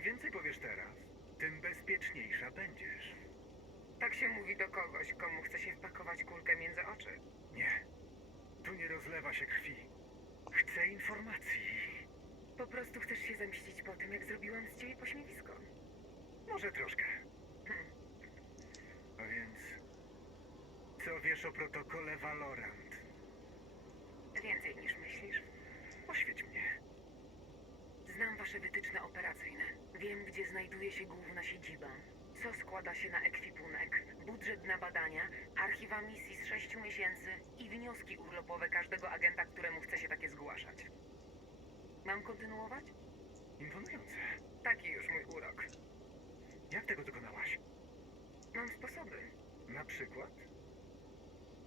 Im więcej powiesz teraz, tym bezpieczniejsza będziesz. Tak się mówi do kogoś, komu chce się wpakować kulkę między oczy. Nie. Tu nie rozlewa się krwi. Chcę informacji. Po prostu chcesz się zemścić po tym, jak zrobiłam z ciebie pośmiewisko. Może troszkę. Hmm. A więc... Co wiesz o protokole Valorant? Więcej niż wasze wytyczne operacyjne. Wiem, gdzie znajduje się główna siedziba. Co składa się na ekwipunek, budżet na badania, archiwa misji z sześciu miesięcy i wnioski urlopowe każdego agenta, któremu chce się takie zgłaszać. Mam kontynuować? Imponujące. Taki już mój urok. Jak tego dokonałaś? Mam sposoby. Na przykład?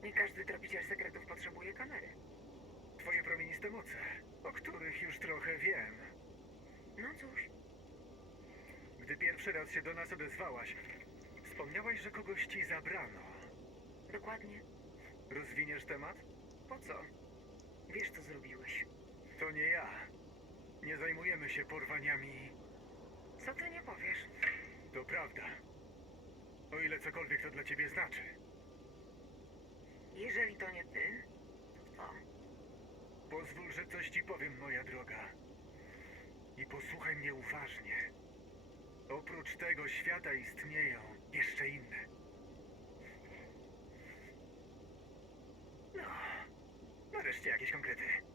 Nie każdy tropiciel sekretów potrzebuje kamery. Twoje promieniste moce, o których już trochę wiem. No cóż, Gdy pierwszy raz się do nas odezwałaś, wspomniałaś, że kogoś ci zabrano. dokładnie. Rozwiniesz temat? Po co? Wiesz, co zrobiłeś. To nie ja. Nie zajmujemy się porwaniami. Co ty nie powiesz? To prawda. O ile cokolwiek to dla ciebie znaczy. Jeżeli to nie ty, to Pozwól, że coś ci powiem, moja droga. I posłuchaj mnie uważnie. Oprócz tego świata istnieją jeszcze inne. No, nareszcie jakieś konkrety.